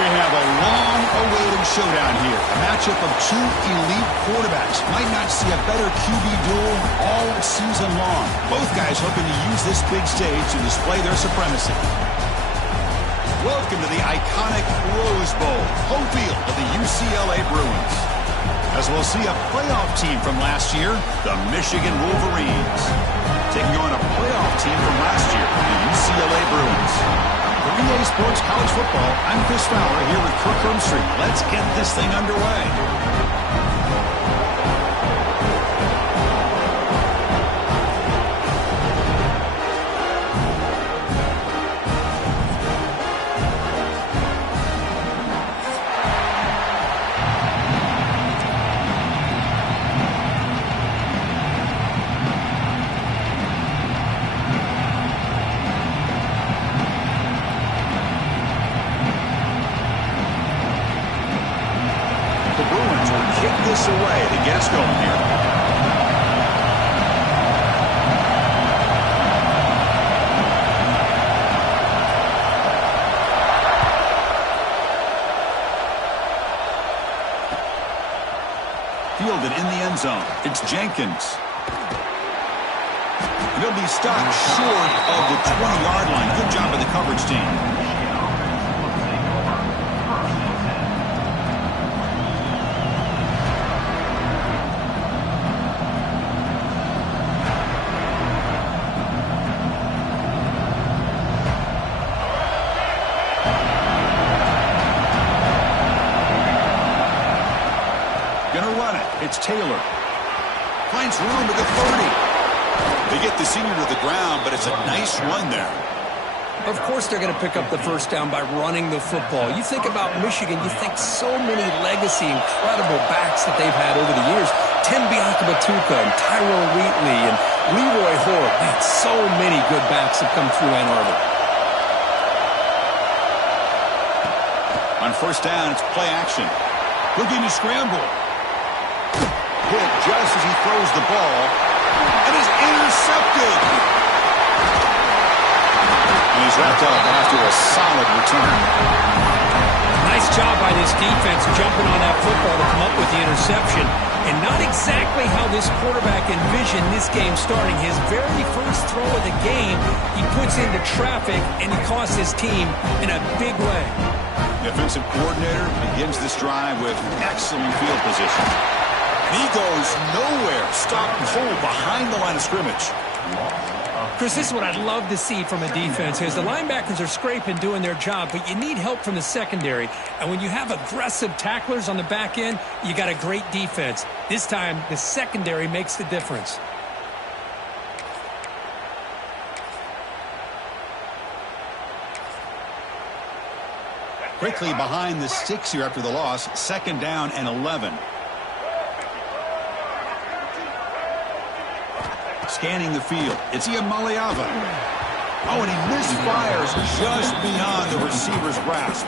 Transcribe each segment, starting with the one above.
We have a long-awaited showdown here. A matchup of two elite quarterbacks. Might not see a better QB duel all season long. Both guys hoping to use this big stage to display their supremacy. Welcome to the iconic Rose Bowl, home field of the UCLA Bruins. As we'll see a playoff team from last year, the Michigan Wolverines, taking on a playoff team from last year, the UCLA Bruins. For EA Sports College Football, I'm Chris Fowler here with Kirk Herbstreit. Let's get this thing underway. This away to get us going here. Fielded in the end zone. It's Jenkins. He'll be stopped short of the 20-yard line. Good job by the coverage team. It's Taylor. Finds room at the 30. They get the senior to the ground, but it's a nice run there. Of course they're going to pick up the first down by running the football. You think about Michigan, you think so many legacy, incredible backs that they've had over the years. Tim Biakabatuka and Tyrone Wheatley and Leroy Hoare. Man, so many good backs have come through Ann Arbor. On first down, it's play action. Looking to scramble. Hit just as he throws the ball, and is intercepted. And he's wrapped up after a solid return. Nice job by this defense jumping on that football to come up with the interception. And not exactly how this quarterback envisioned this game starting. His very first throw of the game, he puts into traffic, and he costs his team in a big way. The offensive coordinator begins this drive with excellent field position. He goes nowhere. Stop cold behind the line of scrimmage. Chris, this is what I'd love to see from a defense. As the linebackers are scraping, doing their job, but you need help from the secondary. And when you have aggressive tacklers on the back end, you got a great defense. This time, the secondary makes the difference. Quickly behind the sticks here after the loss. Second down and 11. Scanning the field. It's Iamaleava. Oh, and he misfires just beyond the receiver's grasp.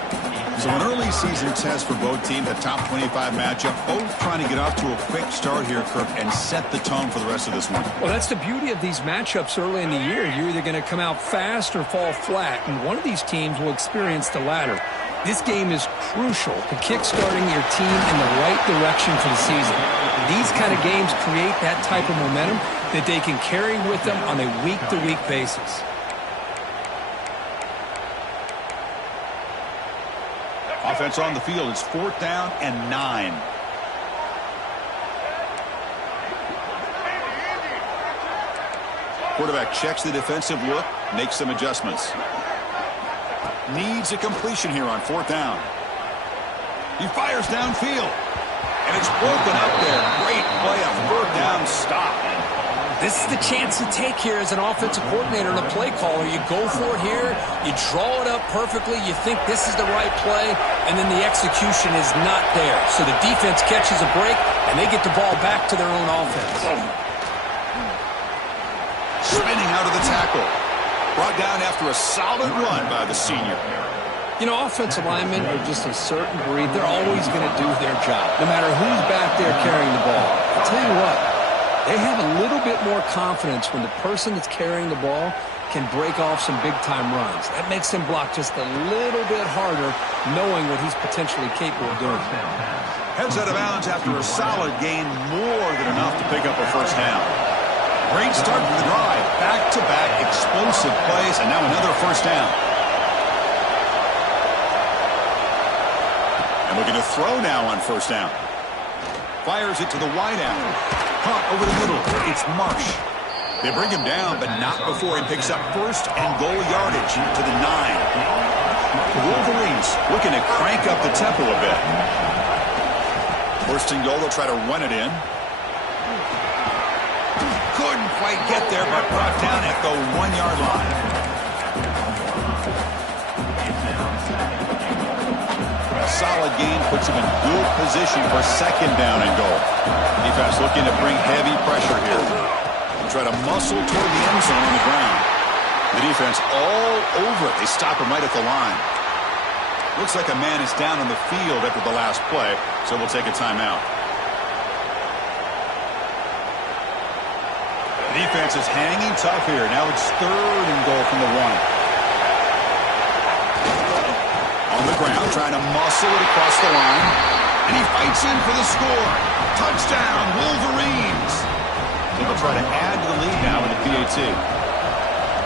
So an early season test for both teams, a top 25 matchup. Both trying to get off to a quick start here, Kirk, and set the tone for the rest of this one. Well, that's the beauty of these matchups early in the year. You're either going to come out fast or fall flat, and one of these teams will experience the latter. This game is crucial to kick-starting your team in the right direction for the season. These kind of games create that type of momentum that they can carry with them on a week-to-week basis. Offense on the field. It's fourth down and 9. Quarterback checks the defensive look, makes some adjustments. Needs a completion here on fourth down. He fires downfield. And it's broken up there. Great play, a fourth down stop. This is the chance you take here as an offensive coordinator and a play caller. You go for it here. You draw it up perfectly. You think this is the right play, and then the execution is not there. So the defense catches a break, and they get the ball back to their own offense. Spinning out of the tackle. Brought down after a solid run by the senior. You know, offensive linemen are just a certain breed. They're always going to do their job, no matter who's back there carrying the ball. I'll tell you what, they have a little bit more confidence when the person that's carrying the ball can break off some big-time runs. That makes him block just a little bit harder, knowing what he's potentially capable of doing. Heads out of bounds after a solid gain, more than enough to pick up a first down. Great start to the drive. Back-to-back explosive plays, and now another first down. And looking to throw now on first down. Fires it to the wideout. Caught over the middle. It's Marsh. They bring him down, but not before he picks up first and goal yardage to the 9. The Wolverines looking to crank up the tempo a bit. First and goal, they'll try to run it in. Couldn't quite get there, but brought down at the 1-yard line. A solid gain puts him in good position for second down and goal. Defense looking to bring heavy pressure here. Try to muscle toward the end zone on the ground. The defense all over it. They stop him right at the line. Looks like a man is down on the field after the last play, so we'll take a timeout. The defense is hanging tough here. Now it's third and goal from the 1. On the ground, trying to muscle it across the line. And he fights in for the score. Touchdown, Wolverines. They'll try to add to the lead now in the PAT.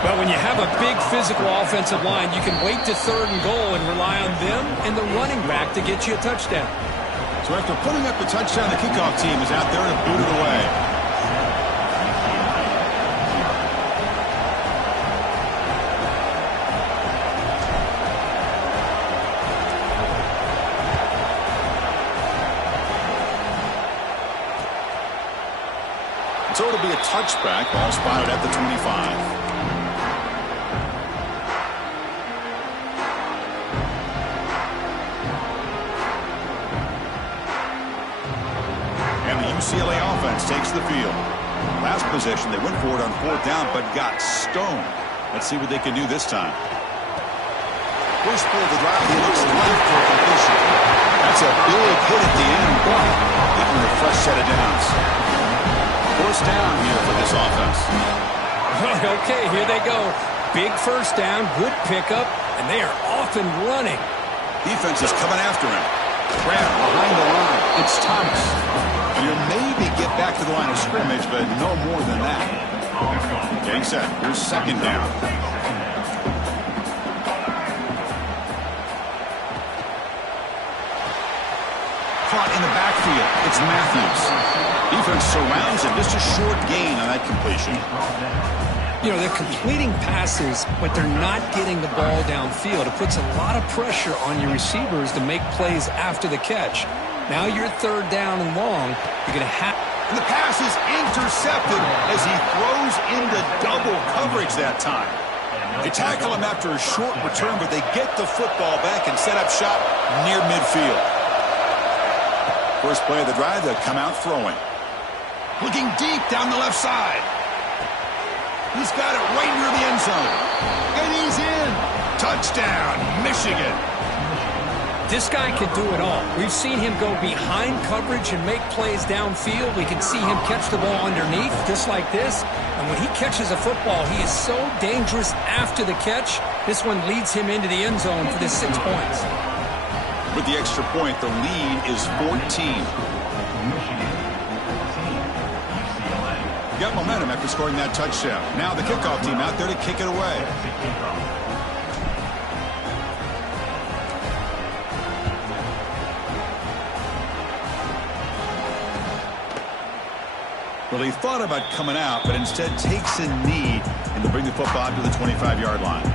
But when you have a big physical offensive line, you can wait to third and goal and rely on them and the running back to get you a touchdown. So after putting up the touchdown, the kickoff team is out there to boot it away. So it'll be a touchback, ball spotted at the 25. And the UCLA offense takes the field. Last possession, they went for it on fourth down, but got stoned. Let's see what they can do this time. First play of the drive, he looks left for completion. That's a big hit at the end, but getting a fresh set of downs. First down here for this offense. Okay, here they go. Big first down, good pickup, and they are off and running. Defense is coming after him. Grab behind the line. It's Thomas. And he'll maybe get back to the line of scrimmage, but no more than that. Getting set. Here's second down. Caught in the backfield. It's Matthews. Defense surrounds him. Just a short gain on that completion. You know, they're completing passes, but they're not getting the ball downfield. It puts a lot of pressure on your receivers to make plays after the catch. Now you're third down and long. You're going to have... And the pass is intercepted as he throws into double coverage that time. They tackle him after a short return, but they get the football back and set up shop near midfield. First play of the drive, they'll come out throwing. Looking deep down the left side. He's got it right near the end zone. And he's in. Touchdown, Michigan. This guy can do it all. We've seen him go behind coverage and make plays downfield. We can see him catch the ball underneath, just like this. And when he catches a football, he is so dangerous after the catch. This one leads him into the end zone for this 6 points. With the extra point, the lead is 14. Got momentum after scoring that touchdown. Now the kickoff team out there to kick it away. Well, he thought about coming out, but instead takes a knee and to bring the football to the 25-yard line.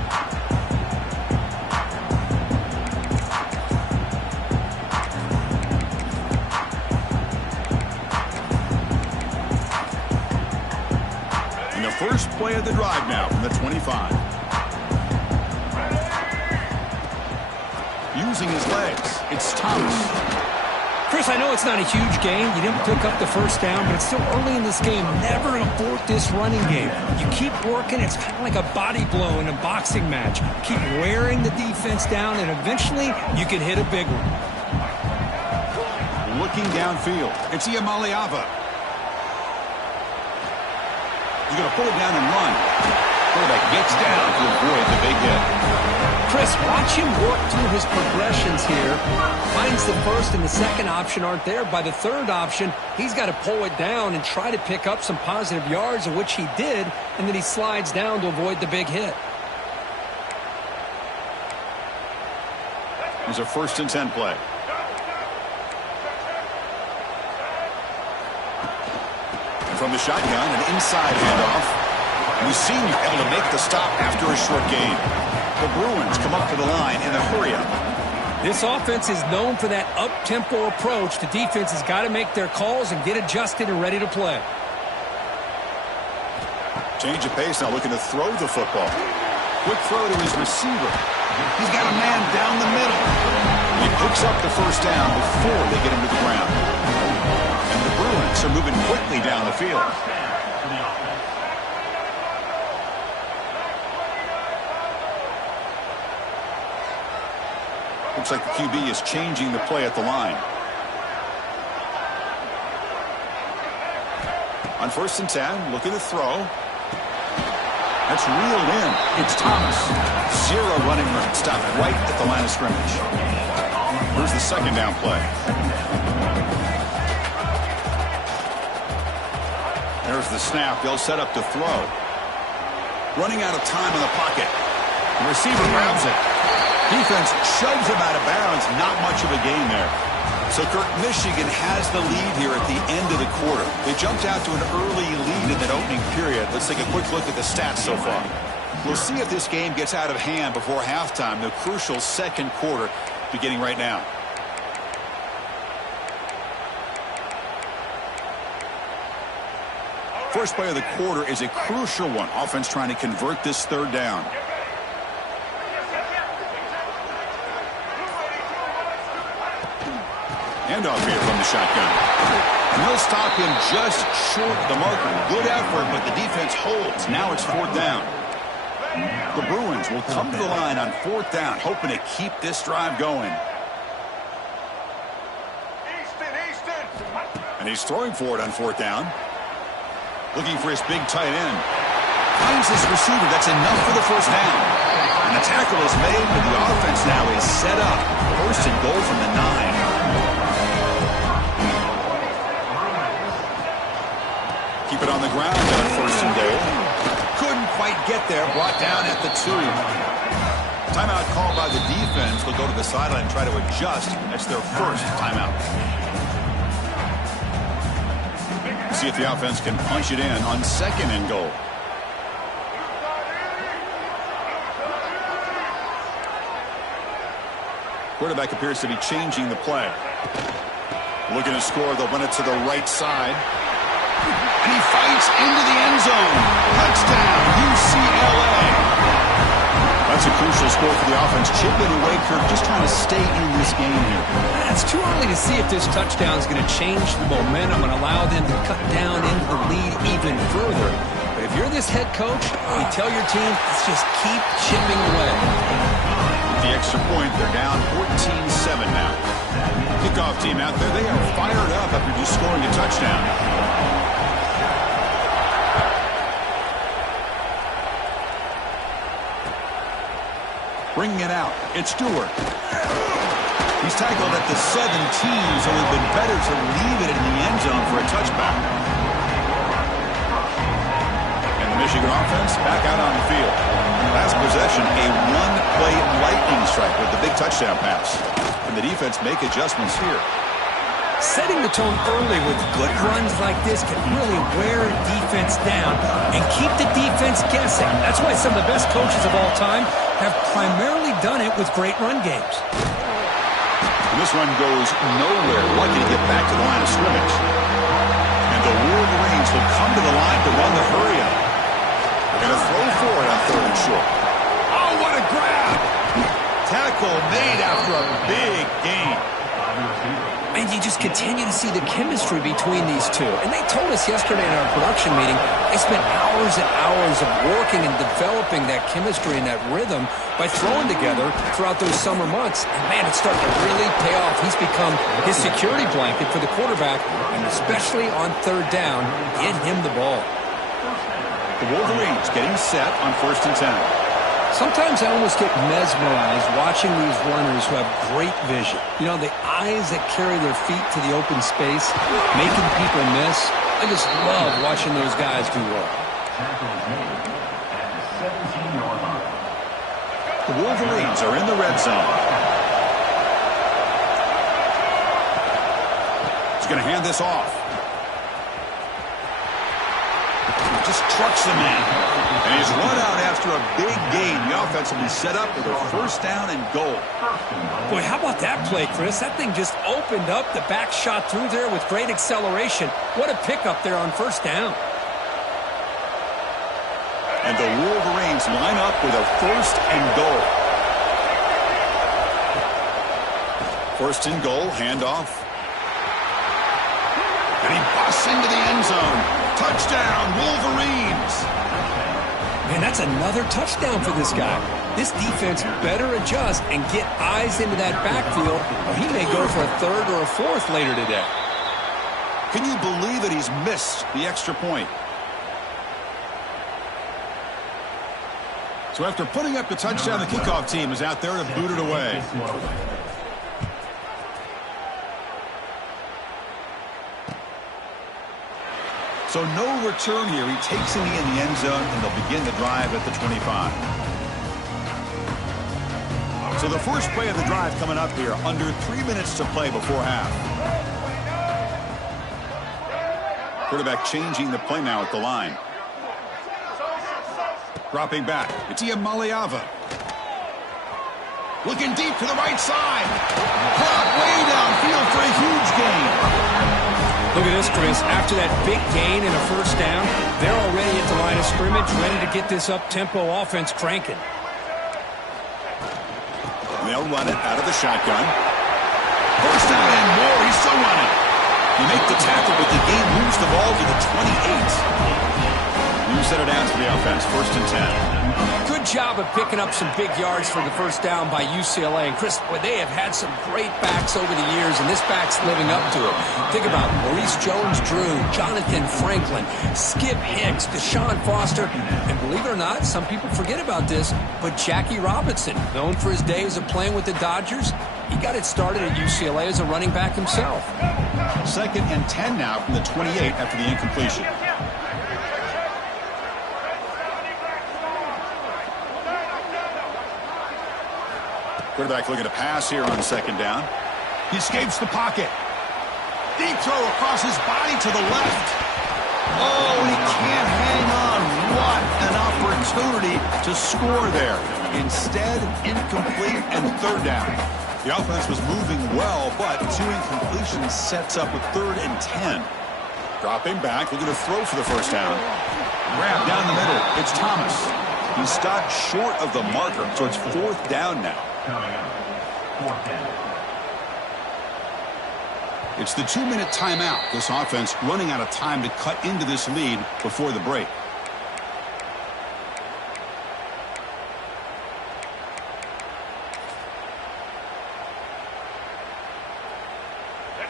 First play of the drive now from the 25. Using his legs, it's Thomas. Chris, I know it's not a huge game. You didn't pick up the first down, but it's still early in this game. Never abort this running game. You keep working. It's kind of like a body blow in a boxing match. Keep wearing the defense down, and eventually you can hit a big one. Looking downfield, it's Iamaleava. He's going to pull it down and run. Quarterback gets down to avoid the big hit. Chris, watch him work through his progressions here. Finds the first and the second option aren't there. By the third option, he's got to pull it down and try to pick up some positive yards, of which he did, and then he slides down to avoid the big hit. Here's a 1st and 10 play. And from the shotgun, an inside handoff. Mussini able to make the stop after a short gain. The Bruins come up to the line in a hurry-up. This offense is known for that up-tempo approach. The defense has got to make their calls and get adjusted and ready to play. Change of pace now, looking to throw the football. Quick throw to his receiver. He's got a man down the middle. He picks up the first down before they get him to the ground. And the Bruins are moving quickly down the field. Looks like the QB is changing the play at the line. On 1st and 10, looking to throw. That's reeled in. It's Thomas. 0 running room. Stopped right at the line of scrimmage. Here's the 2nd down play. There's the snap. They'll set up to throw. Running out of time in the pocket. The receiver grabs it. Defense shoves him out of bounds. Not much of a gain there. So, Kirk, Michigan has the lead here at the end of the quarter. They jumped out to an early lead in that opening period. Let's take a quick look at the stats so far. We'll see if this game gets out of hand before halftime. The crucial 2nd quarter beginning right now. First play of the quarter is a crucial one. Offense trying to convert this 3rd down. Handoff here from the shotgun. And they'll stop him just short of the marker. Good effort, but the defense holds. Now it's 4th down. The Bruins will come to the line on 4th down, hoping to keep this drive going. And he's throwing for it on 4th down. Looking for his big tight end. Finds his receiver. That's enough for the 1st down. And the tackle is made, but the offense now is set up. 1st and goal from the 9. Keep it on the ground on 1st and goal. Couldn't quite get there. Brought down at the 2. Timeout called by the defense. They'll go to the sideline and try to adjust. That's their 1st timeout. See if the offense can punch it in on 2nd and goal. Quarterback appears to be changing the play. Looking to score. They'll run it to the right side. And he fights into the end zone. Touchdown, UCLA. That's a crucial score for the offense. Chipping away, Kirk, just trying to stay in this game here. It's too early to see if this touchdown is going to change the momentum and allow them to cut down into the lead even further. But if you're this head coach, you tell your team, let's just keep chipping away. With the extra point, they're down 14-7 now. Kickoff team out there, they are fired up after just scoring a touchdown. Bringing it out, it's Stewart. He's tackled at the 17, so it would have been better to leave it in the end zone for a touchback. And the Michigan offense back out on the field. Last possession, a one-play lightning strike with the big touchdown pass. And the defense make adjustments here. Setting the tone early with good runs like this can really wear a defense down and keep the defense guessing. That's why some of the best coaches of all time have primarily done it with great run games. And this run goes nowhere. Lucky to get back to the line of scrimmage. And the Wolverines will come to the line to run the hurry-up. They're going to throw for it on 3rd and short. Oh, what a grab! Tackle made after a big gain. And you just continue to see the chemistry between these two. And they told us yesterday in our production meeting, they spent hours and hours of working and developing that chemistry and that rhythm by throwing together throughout those summer months. And man, it's starting to really pay off. He's become his security blanket for the quarterback, and especially on 3rd down, get him the ball. The Wolverines getting set on 1st and 10. Sometimes I almost get mesmerized watching these runners who have great vision. You know, the eyes that carry their feet to the open space, making people miss. I just love watching those guys do work. The Wolverines are in the red zone. He's going to hand this off. Just trucks the man. And he's run out after a big gain. The offense will be set up with a 1st down and goal. Boy, how about that play, Chris? That thing just opened up. The back shot through there with great acceleration. What a pickup there on 1st down. And the Wolverines line up with a 1st and goal. 1st and goal, handoff. And he busts into the end zone. Touchdown, Wolverines. Man, that's another touchdown for this guy. This defense better adjust and get eyes into that backfield, or he may go for a 3rd or a 4th later today. Can you believe that he's missed the extra point? So after putting up the touchdown, the kickoff team is out there to boot it away. So no return here. He takes it in the end zone, and they'll begin the drive at the 25. So the first play of the drive coming up here, under 3 minutes to play before half. Quarterback changing the play now at the line. Dropping back, it's Iamaleava. Looking deep to the right side. Caught way downfield for a huge gain. Look at this, Chris. After that big gain and a 1st down, they're already at the line of scrimmage, ready to get this up-tempo offense cranking. They'll run it out of the shotgun. 1st down and more. He's still running. You make the tackle, but the game moves the ball to the 28. You set it down to the offense. 1st and 10. Good job of picking up some big yards for the 1st down by UCLA. And, Chris, boy, they have had some great backs over the years, and this back's living up to it. Think about Maurice Jones-Drew, Jonathan Franklin, Skip Hicks, Deshaun Foster, and believe it or not, some people forget about this, but Jackie Robinson, known for his days of playing with the Dodgers, he got it started at UCLA as a running back himself. 2nd and 10 now from the 28 after the incompletion. Quarterback looking to pass here on 2nd down. He escapes the pocket. Deep throw across his body to the left. Oh, he can't hang on. What an opportunity to score there. Instead, incomplete and 3rd down. The offense was moving well, but 2 incompletions sets up a 3rd and 10. Dropping back, looking to throw for the 1st down. Grab down the middle. It's Thomas. He stopped short of the marker, so it's 4th down now. It's the 2-minute timeout. This offense running out of time to cut into this lead before the break.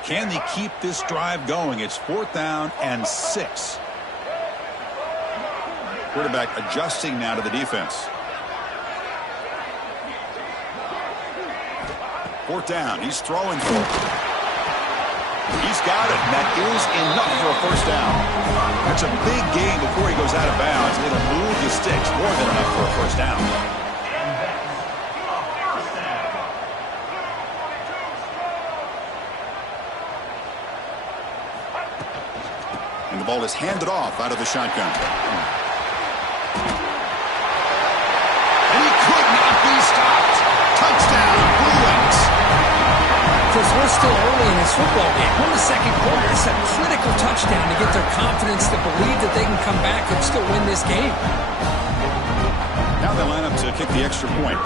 Can they keep this drive going? It's 4th down and 6. Quarterback adjusting now to the defense. 4th down. He's throwing for it. He's got it. That is enough for a 1st down. That's a big gain before he goes out of bounds. It'll move the sticks. More than enough for a 1st down. And the ball is handed off out of the shotgun. And he could not be stopped. Touchdown, Bruins. Chris, we're still early in this football game. We're in the 2nd quarter. It's a critical touchdown to get their confidence to believe that they can come back and still win this game. Now they line up to kick the extra point.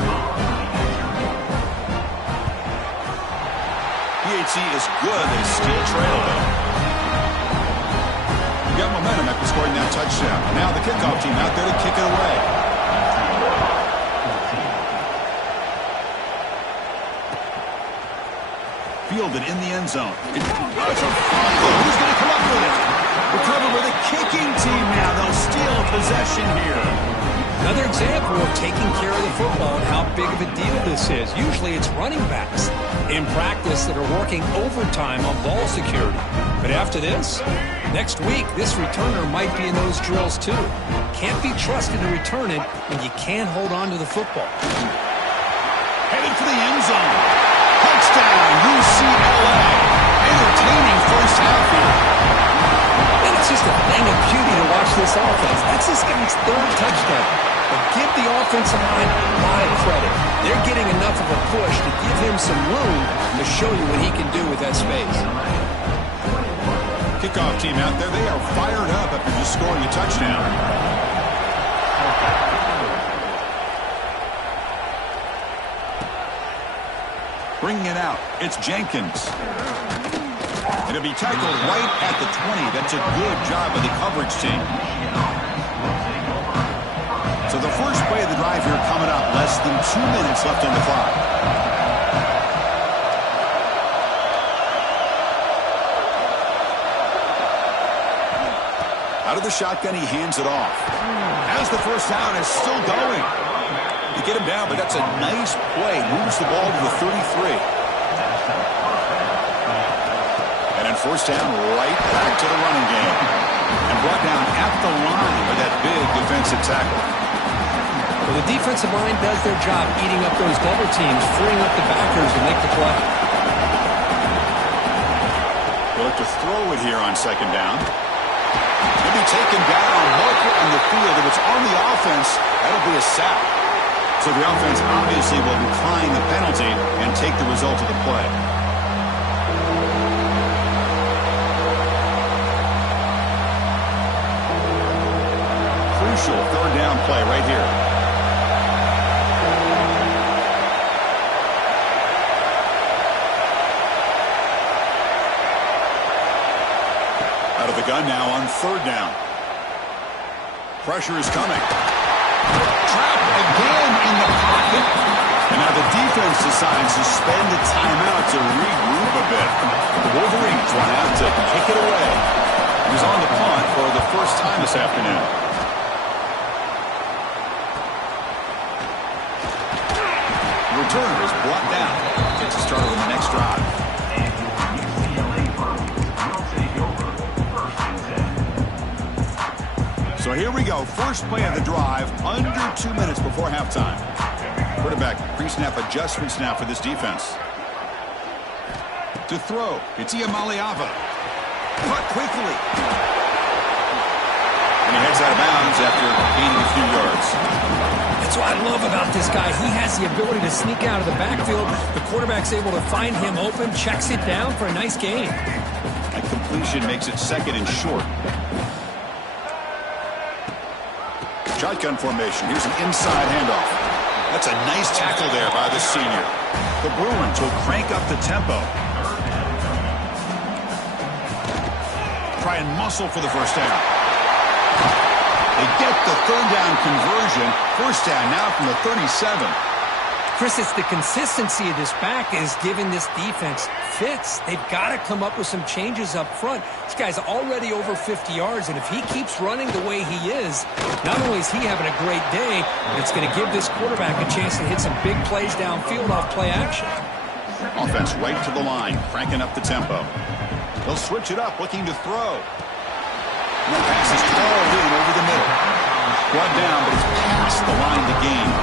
PHC is good. They still trail, though. Got momentum after scoring that touchdown. Now the kickoff team out there to kick it away. Fielded in the end zone. It's a fumble. Who's going to come up with it? Recovered with a kicking team now. They'll steal a possession here. Another example of taking care of the football and how big of a deal this is. Usually it's running backs in practice that are working overtime on ball security. But after this, next week, this returner might be in those drills too. Can't be trusted to return it when you can't hold on to the football. Headed for the end zone. Touchdown, UCLA. Entertaining first half here. And it's just a thing of beauty to watch this offense. That's this guy's third touchdown. But give the offensive line a lot of credit. They're getting enough of a push to give him some room to show you what he can do with that space. Kickoff team out there, they are fired up after just scoring a touchdown. Bringing it out, it's Jenkins. It'll be tackled right at the 20. That's a good job of the coverage team. So the first play of the drive here coming up. Less than 2 minutes left on the clock. Out of the shotgun, he hands it off. As the first down is still going. You get him down, but that's a nice play. Moves the ball to the 33. And then first down, right back to the running game. And brought down at the line with that big defensive tackle. Well, the defensive line does their job eating up those double teams, freeing up the backers to make the play. They'll look to throw it here on second down. He'll be taken down, marker on the field. If it's on the offense, that'll be a sack. So the offense obviously will decline the penalty and take the result of the play. Crucial third down play right here. Out of the gun now on third down. Pressure is coming. Trapped again in the pocket. And now the defense decides to spend the timeout to regroup a bit. The Wolverines want out to kick it away. He was on the punt for the first time this afternoon. The return is brought down. Gets us started on the next drive. So here we go. First play of the drive, under 2 minutes before halftime. Quarterback pre-snap adjustments now for this defense. To throw, it's Iamaleava. Cut quickly. And he heads out of bounds after gaining a few yards. That's what I love about this guy. He has the ability to sneak out of the backfield. The quarterback's able to find him open, checks it down for a nice gain. That completion makes it second and short. Shotgun formation. Here's an inside handoff. That's a nice tackle there by the senior. The Bruins will crank up the tempo. Try and muscle for the first down. They get the third down conversion. First down now from the 37. Chris, it's the consistency of this back is giving this defense fits. They've got to come up with some changes up front. This guy's already over 50 yards, and if he keeps running the way he is, not only is he having a great day, but it's going to give this quarterback a chance to hit some big plays downfield off play action. Offense right to the line, cranking up the tempo. They'll switch it up, looking to throw. And the pass is called in over the middle. Brought down, but it's past the line to gain.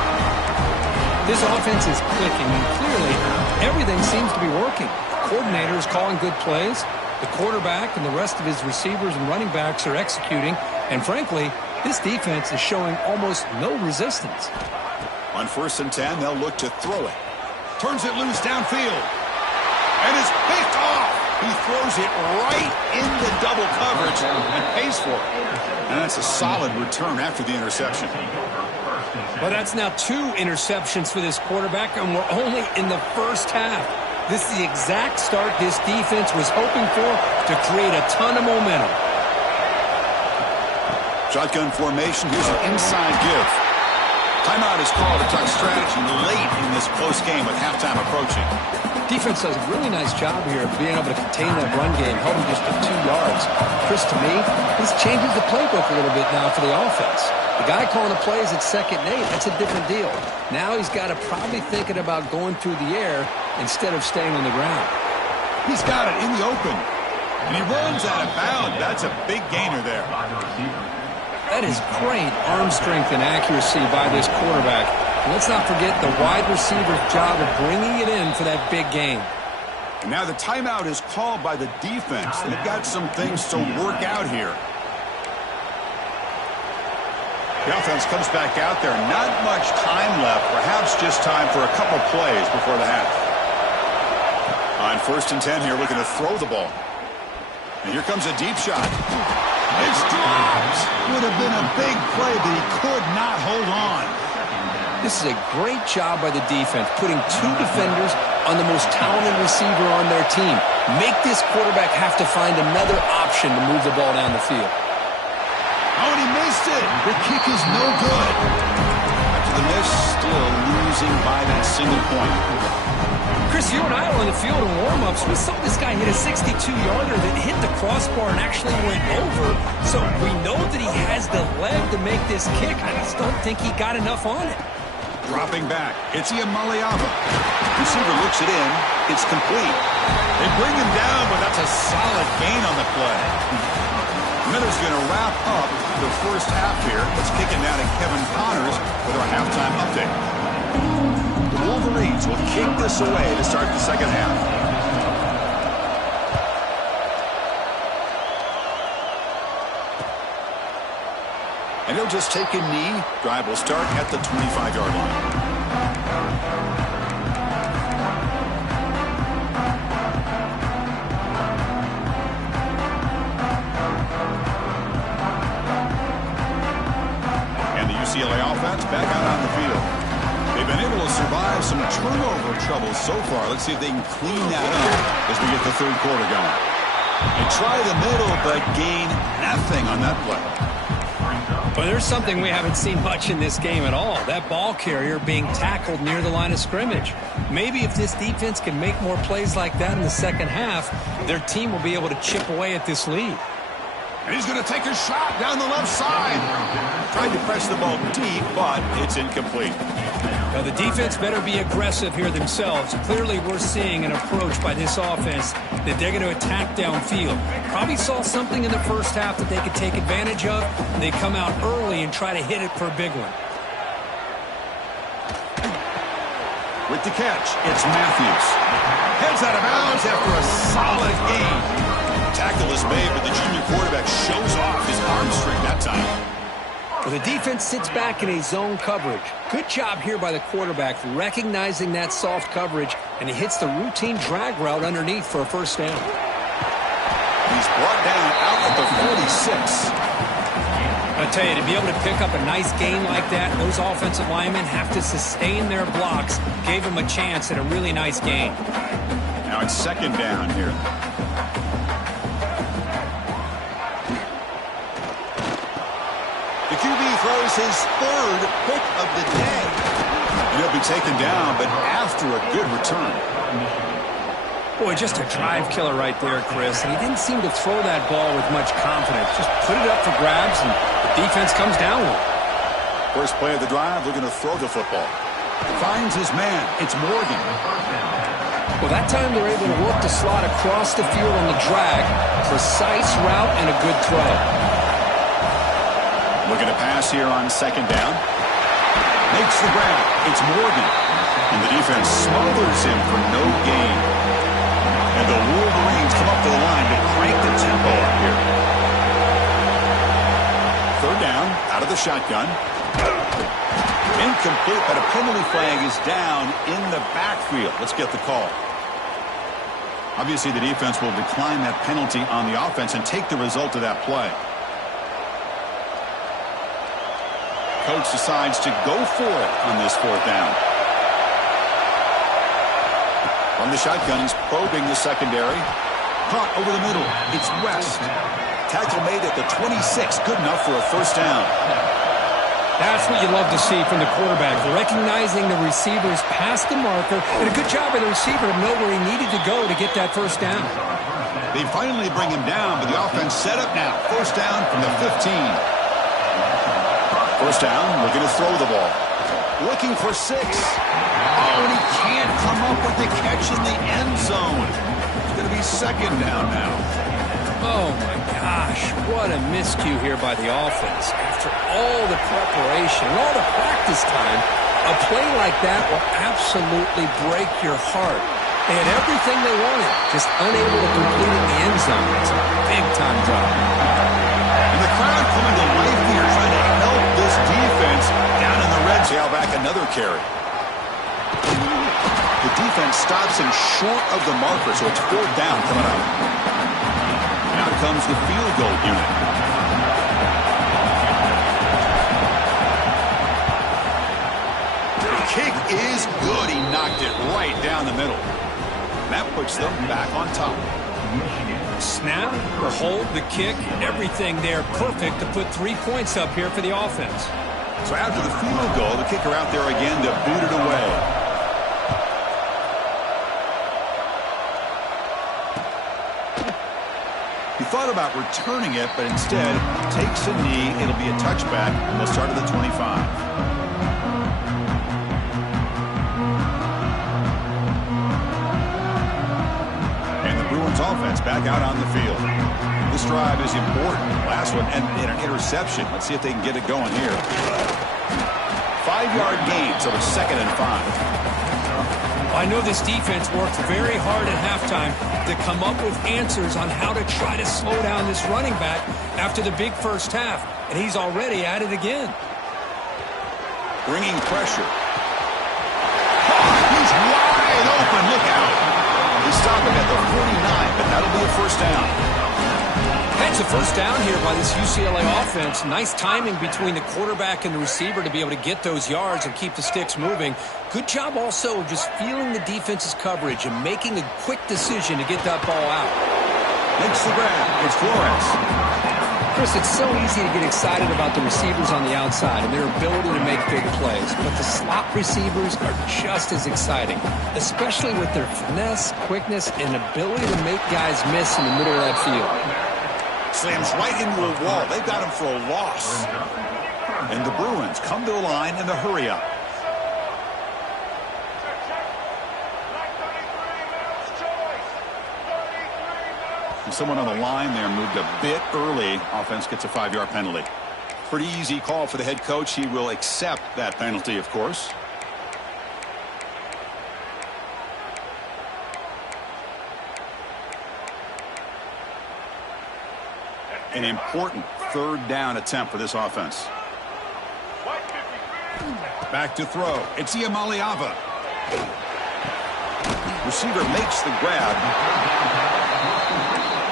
This offense is clicking, and clearly everything seems to be working. The coordinator is calling good plays. The quarterback and the rest of his receivers and running backs are executing. And frankly, this defense is showing almost no resistance. On 1st and 10, they'll look to throw it. Turns it loose downfield. And it's picked off. He throws it right into double coverage and pays for it. And that's a solid return after the interception. Well, that's now 2 interceptions for this quarterback, and we're only in the first half. This is the exact start this defense was hoping for to create a ton of momentum. Shotgun formation. Here's an inside give. Timeout is called to talk strategy late in this close game with halftime approaching. Defense does a really nice job here of being able to contain that run game, held him just to 2 yards. Chris, to me, this changes the playbook a little bit now for the offense. The guy calling the plays at 2nd and 8, that's a different deal. Now he's got to probably thinking about going through the air instead of staying on the ground. He's got it in the open. And he runs out of bounds. That's a big gainer there. That is great arm strength and accuracy by this quarterback. And let's not forget the wide receiver's job of bringing it in for that big gain. And now the timeout is called by the defense. They've got some things to work out here. The offense comes back out there. Not much time left. Perhaps just time for a couple plays before the half. On 1st and 10 here, looking to throw the ball. And here comes a deep shot. It's dropped. Would have been a big play, but he could not hold on. This is a great job by the defense, putting 2 defenders on the most talented receiver on their team. Make this quarterback have to find another option to move the ball down the field. Oh, and he missed it. The kick is no good. After the miss, still losing by that single point. Chris, you and I were on the field in warm-ups. We saw this guy hit a 62-yarder that hit the crossbar and actually went over. So we know that he has the leg to make this kick. I just don't think he got enough on it. Dropping back, it's Iamaleava. Receiver looks it in. It's complete. They bring him down, but that's a solid gain on the play. Miller's going to wrap up the first half here. Let's kick it down to Kevin Connors with our halftime update. The Wolverines will kick this away to start the second half. And he'll just take a knee. Drive will start at the 25-yard line. UCLA offense back out on the field. They've been able to survive some turnover troubles so far. Let's see if they can clean that up as we get the third quarter going. They try the middle, but gain nothing on that play. Well, there's something we haven't seen much in this game at all. That ball carrier being tackled near the line of scrimmage. Maybe if this defense can make more plays like that in the second half, their team will be able to chip away at this lead. And he's going to take a shot down the left side. Tried to press the ball deep, but it's incomplete. Now the defense better be aggressive here themselves. Clearly we're seeing an approach by this offense that they're going to attack downfield. Probably saw something in the first half that they could take advantage of. And they come out early and try to hit it for a big one. With the catch, it's Matthews. Heads out of bounds after a solid gain. Tackle is made, but the junior quarterback shows off his arm strength that time. Well, the defense sits back in a zone coverage. Good job here by the quarterback recognizing that soft coverage, and he hits the routine drag route underneath for a first down. He's brought down out at the 46. I'll tell you, to be able to pick up a nice gain like that, those offensive linemen have to sustain their blocks. Gave him a chance at a really nice gain. Now it's second down here. The QB throws his third pick of the day. And he'll be taken down, but after a good return. Boy, just a drive killer right there, Chris. And he didn't seem to throw that ball with much confidence. Just put it up for grabs, and the defense comes down with it. First play of the drive, looking to throw the football. Finds his man. It's Morgan. Well, that time they're able to work the slot across the field on the drag. Precise route and a good throw. Looking to pass here on second down. Makes the grab. It's Morgan. And the defense smothers him for no gain. And the Wolverines come up to the line to crank the tempo up here. Third down, out of the shotgun. Incomplete, but a penalty flag is down in the backfield. Let's get the call. Obviously, the defense will decline that penalty on the offense and take the result of that play. Coach decides to go for it on this fourth down. From the shotgun, he's probing the secondary. Caught over the middle. It's West. Tackle made at the 26. Good enough for a first down. That's what you love to see from the quarterback. Recognizing the receivers past the marker. And a good job by the receiver to know where he needed to go to get that first down. They finally bring him down, but the offense set up now. First down from the 15. First down, looking to throw the ball. Looking for 6. Oh, and he can't come up with the catch in the end zone. It's going to be second down now. Oh, my gosh. What a miscue here by the offense. After all the preparation, all the practice time, a play like that will absolutely break your heart. They had everything they wanted, just unable to complete it in the end zone. It's a big-time drop. And the crowd coming to life here, trying to help this defense down in the red zone. Back another carry. The defense stops him short of the marker, so it's fourth down coming up. Now comes the field goal unit. The kick is good. He knocked it right down the middle. That puts them back on top. Snap, the hold, the kick, everything there perfect to put 3 points up here for the offense. So after the field goal, the kicker out there again to boot it away. He thought about returning it, but instead takes a knee. It'll be a touchback, and they'll start at the 25. Offense back out on the field. This drive is important. Last one and an interception. Let's see if they can get it going here. 5-yard gain, so it's 2nd and 5. I know this defense worked very hard at halftime to come up with answers on how to try to slow down this running back after the big first half, and he's already at it again. Bringing pressure. He's wide open. Look out. They stop him at the 49, but that'll be a first down. That's a first down here by this UCLA offense. Nice timing between the quarterback and the receiver to be able to get those yards and keep the sticks moving. Good job also of just feeling the defense's coverage and making a quick decision to get that ball out. Makes the grab. It's Flores. Chris, it's so easy to get excited about the receivers on the outside and their ability to make big plays, but the slot receivers are just as exciting, especially with their finesse, quickness, and ability to make guys miss in the middle of that field. Slams right into a wall. They've got him for a loss. And the Bruins come to the line in the hurry-up. Someone on the line there moved a bit early. Offense gets a 5-yard penalty. Pretty easy call for the head coach. He will accept that penalty, of course. An important third down attempt for this offense. Back to throw. It's Iamaleava. Receiver makes the grab.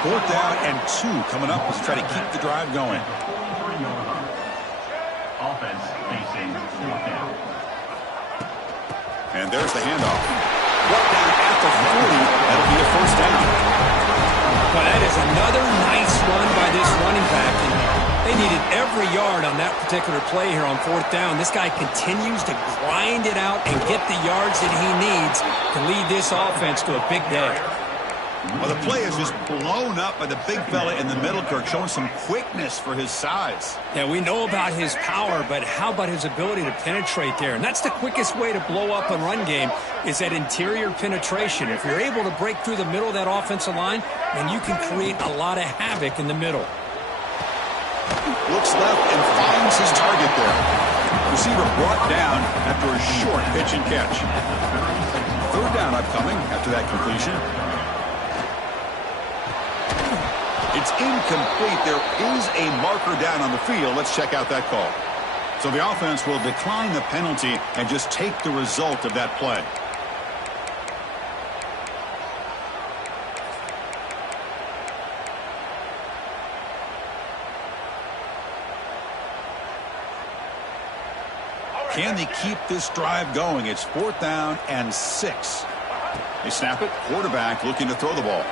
Fourth down and 2 coming up as we try to keep the drive going. Offense facing fourth down. And there's the handoff. Brought down at the 40. That'll be a first down. Well, that is another nice run by this running back. And they needed every yard on that particular play here on fourth down. This guy continues to grind it out and get the yards that he needs to lead this offense to a big day. Well, the play is just blown up by the big fella in the middle, Kirk, showing some quickness for his size. Yeah, we know about his power, but how about his ability to penetrate there? And that's the quickest way to blow up a run game is that interior penetration. If you're able to break through the middle of that offensive line, then you can create a lot of havoc in the middle. Looks left and finds his target there. Receiver brought down after a short pitch and catch. Third down upcoming after that completion. It's incomplete. There is a marker down on the field. Let's check out that call. So the offense will decline the penalty and just take the result of that play. Can they keep this drive going? It's fourth down and 6. They snap it. Quarterback looking to throw the ball.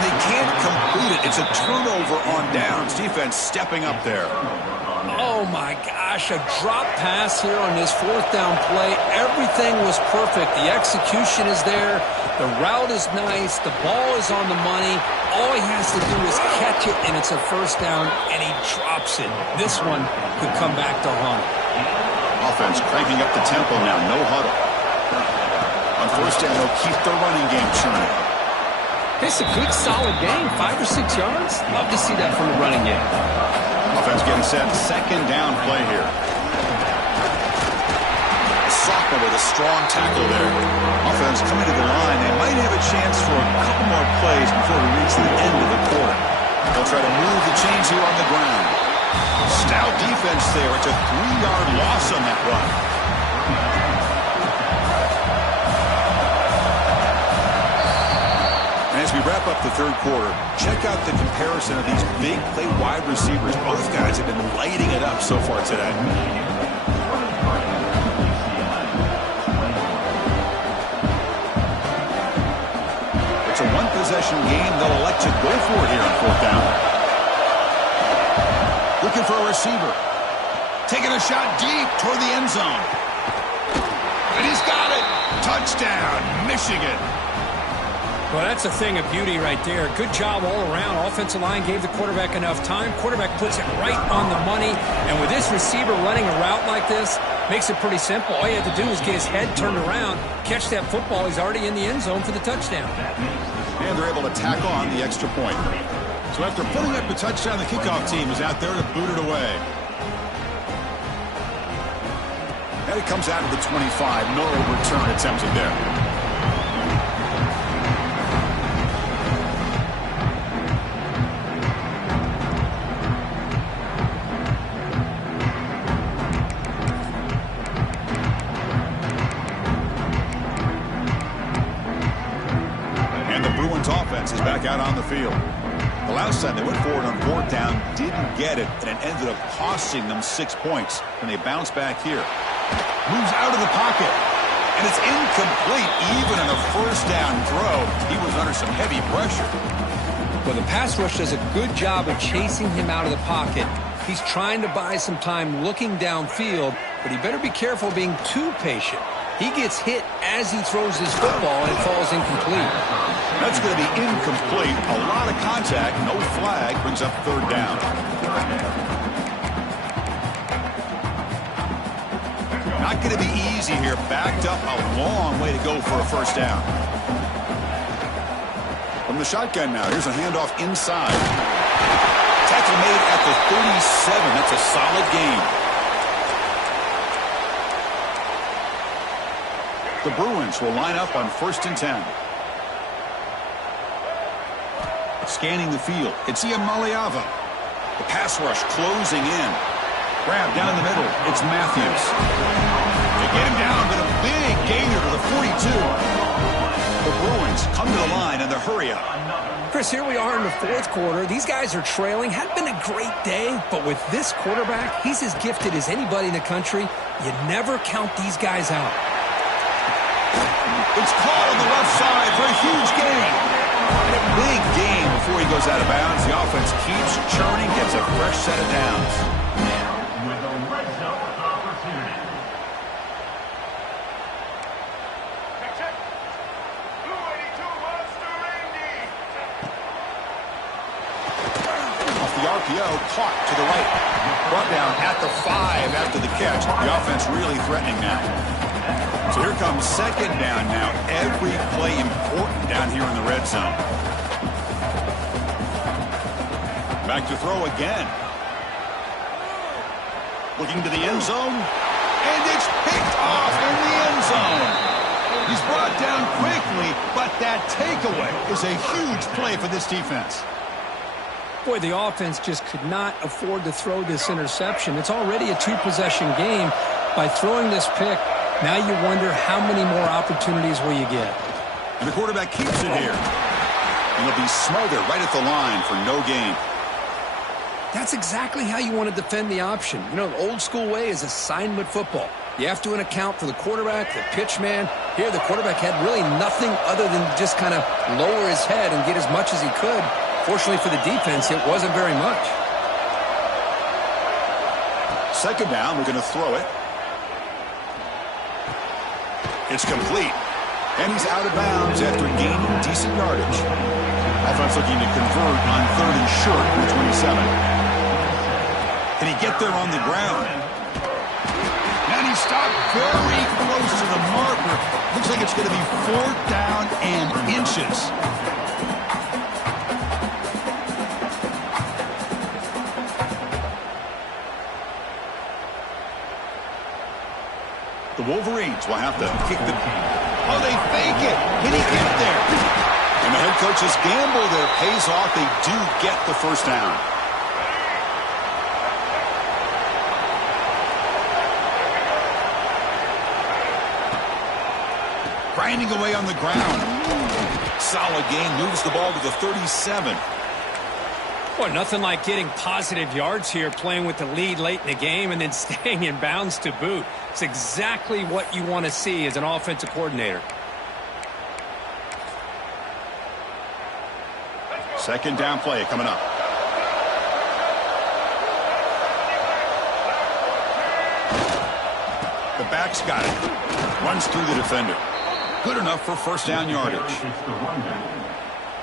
and they can't complete it. It's a turnover on downs. Defense stepping up there. Oh, my gosh, a drop pass here on this fourth down play. Everything was perfect. The execution is there. The route is nice. The ball is on the money. All he has to do is catch it, and it's a first down, and he drops it. This one could come back to haunt. Offense cranking up the tempo now. No huddle. On first down, they'll keep their running game churning. It's a good, solid game. 5 or 6 yards. Love to see that from the running game. Offense getting set. Second down play here. Soccer with a strong tackle there. Offense coming to the line. They might have a chance for a couple more plays before we reach the end of the quarter. They'll try to move the chains here on the ground. Stout defense there. It's a 3-yard loss on that run. And as we wrap up the third quarter, check out the comparison of these big play wide receivers. Both guys have been lighting it up so far today. It's a one-possession game. They'll elect to go for it here on fourth down. Looking for a receiver. Taking a shot deep toward the end zone. And he's got it. Touchdown, Michigan. Well, that's a thing of beauty right there. Good job all around. Offensive line gave the quarterback enough time. Quarterback puts it right on the money. And with this receiver running a route like this, makes it pretty simple. All you have to do is get his head turned around, catch that football. He's already in the end zone for the touchdown. And they're able to tack on the extra point. So after putting up the touchdown, the kickoff team is out there to boot it away. And it comes out of the 25. No return attempted there. Offense is back out on the field. The last time they went forward on fourth down, didn't get it, and it ended up costing them 6 points. And they bounce back here. Moves out of the pocket, and it's incomplete. Even on a first down throw, he was under some heavy pressure. Well, the pass rush does a good job of chasing him out of the pocket. He's trying to buy some time looking downfield, but he better be careful being too patient. He gets hit as he throws his football, and it falls incomplete. That's going to be incomplete. A lot of contact. No flag. Brings up third down. Not going to be easy here. Backed up a long way to go for a first down. From the shotgun now. Here's a handoff inside. Tackle made at the 37. That's a solid gain. The Bruins will line up on 1st and 10. Scanning the field. It's Iamaleava. The pass rush closing in. Grab down in the middle. It's Matthews. They get him down with a big gainer to the 42. The Bruins come to the line and they hurry up. Chris, here we are in the fourth quarter. These guys are trailing. Had been a great day, but with this quarterback, he's as gifted as anybody in the country. You never count these guys out. It's caught on the left side for a huge gain. And a big gain before he goes out of bounds. The offense keeps churning, gets a fresh set of downs. With a red zone opportunity. Off the RPO, caught to the right. Brought down at the 5 after the catch. The offense really threatening now. So here comes second down now. Every play important down here in the red zone. Back to throw again. Looking to the end zone. And it's picked off in the end zone. He's brought down quickly, but that takeaway is a huge play for this defense. Boy, the offense just could not afford to throw this interception. It's already a 2-possession game. By throwing this pick, now you wonder how many more opportunities will you get. And the quarterback keeps it here. And he'll be smothered right at the line for no gain. That's exactly how you want to defend the option. You know, the old school way is assignment football. You have to account for the quarterback, the pitch man. Here, the quarterback had really nothing other than just kind of lower his head and get as much as he could. Fortunately for the defense, it wasn't very much. Second down, we're going to throw it. It's complete. And he's out of bounds after gaining decent yardage. Offense looking to convert on 3rd and short with 27. Can he get there on the ground? And he stopped very close to the marker. Looks like it's going to be 4th down and inches. The Wolverines will have to kick the... Oh, they fake it. Can he get there? And the head coach's gamble there pays off. They do get the first down. Grinding away on the ground. Solid game. Moves the ball to the 37. Well, nothing like getting positive yards here, playing with the lead late in the game and then staying in bounds to boot. It's exactly what you want to see as an offensive coordinator. Second down play coming up. The back's got it. Runs through the defender. Good enough for first down yardage.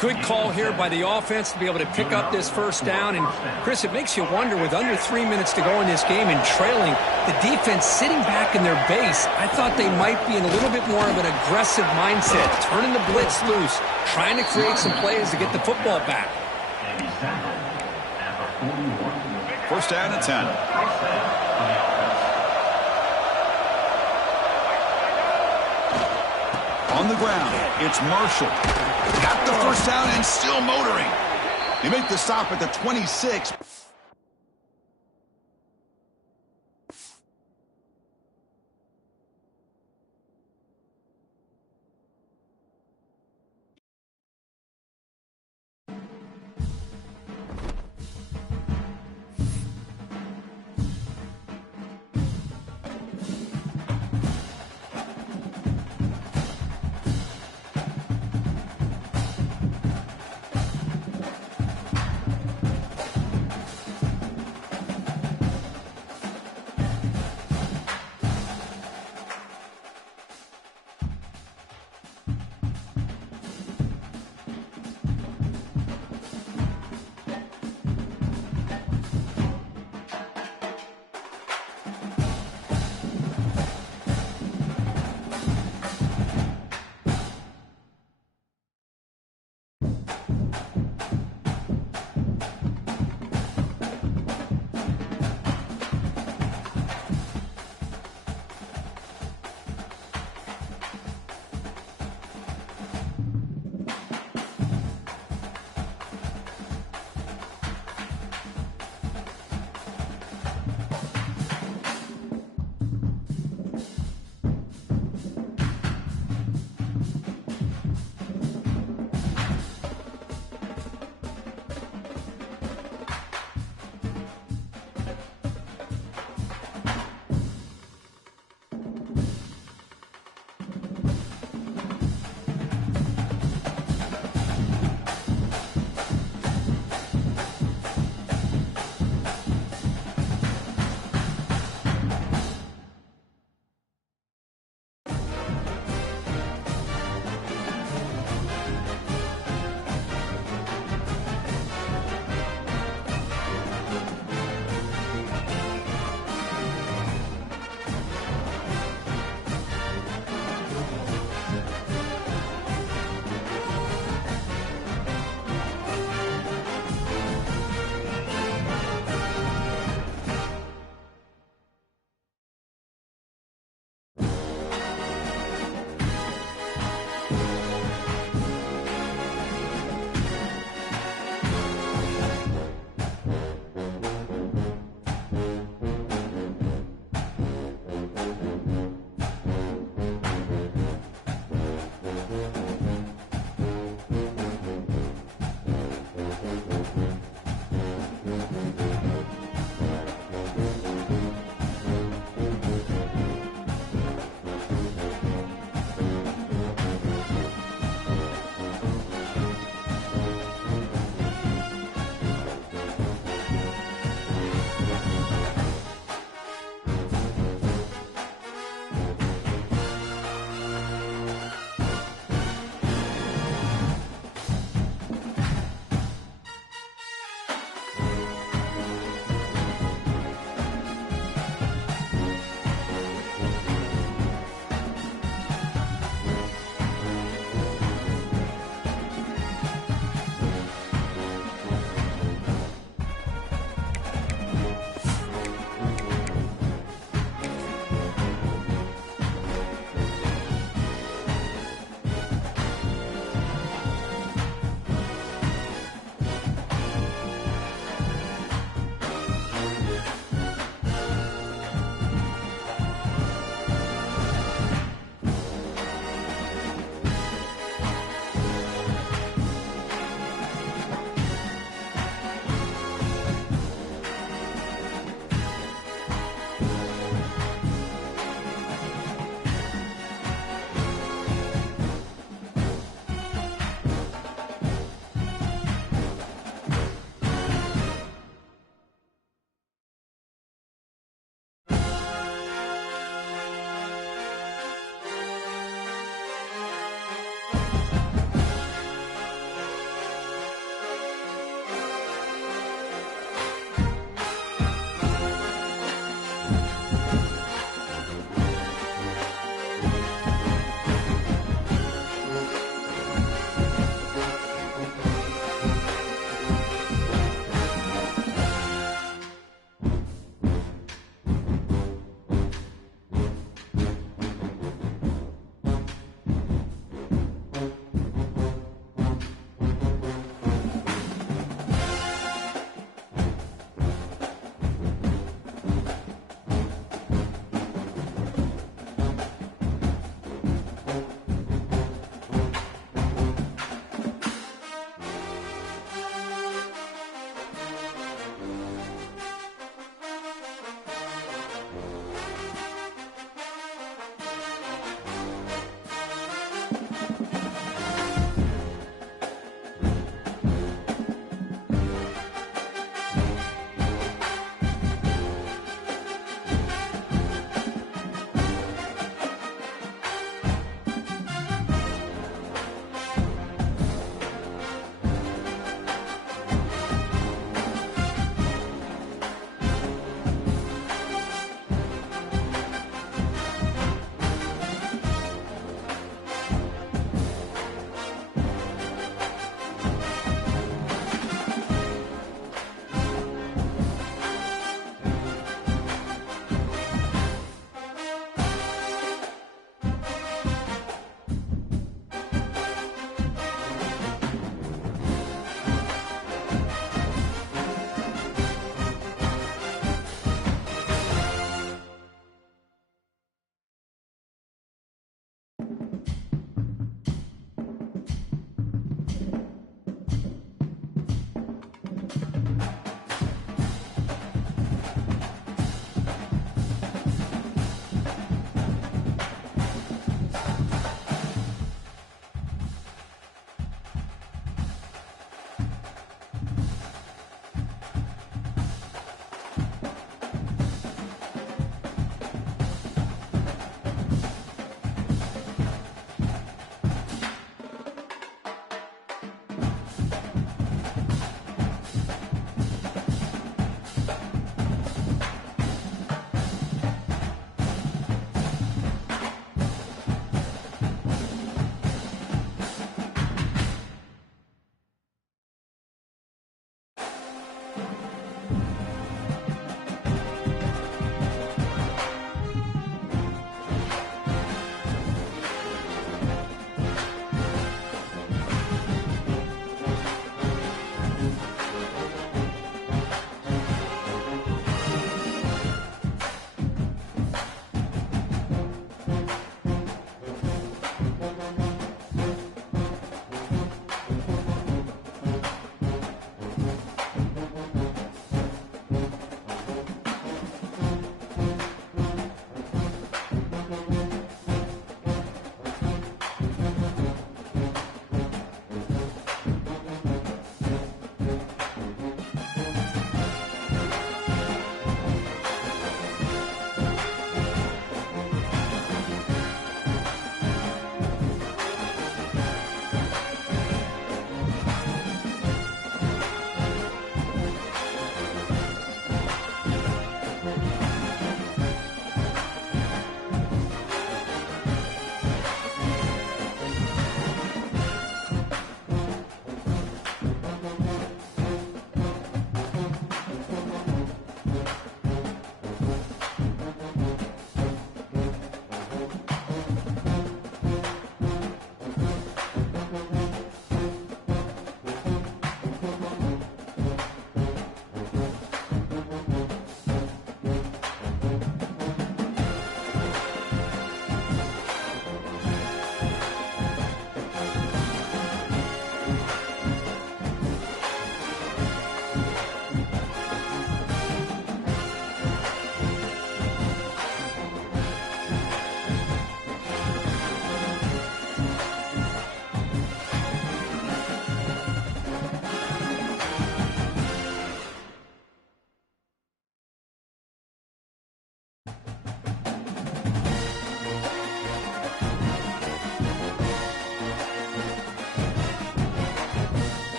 Good call here by the offense to be able to pick up this first down. And, Chris, it makes you wonder, with under 3 minutes to go in this game and trailing, the defense sitting back in their base, I thought they might be in a little bit more of an aggressive mindset, turning the blitz loose, trying to create some plays to get the football back. First down at 10. On the ground, it's Marshall. Got the first down and still motoring. They make the stop at the 26.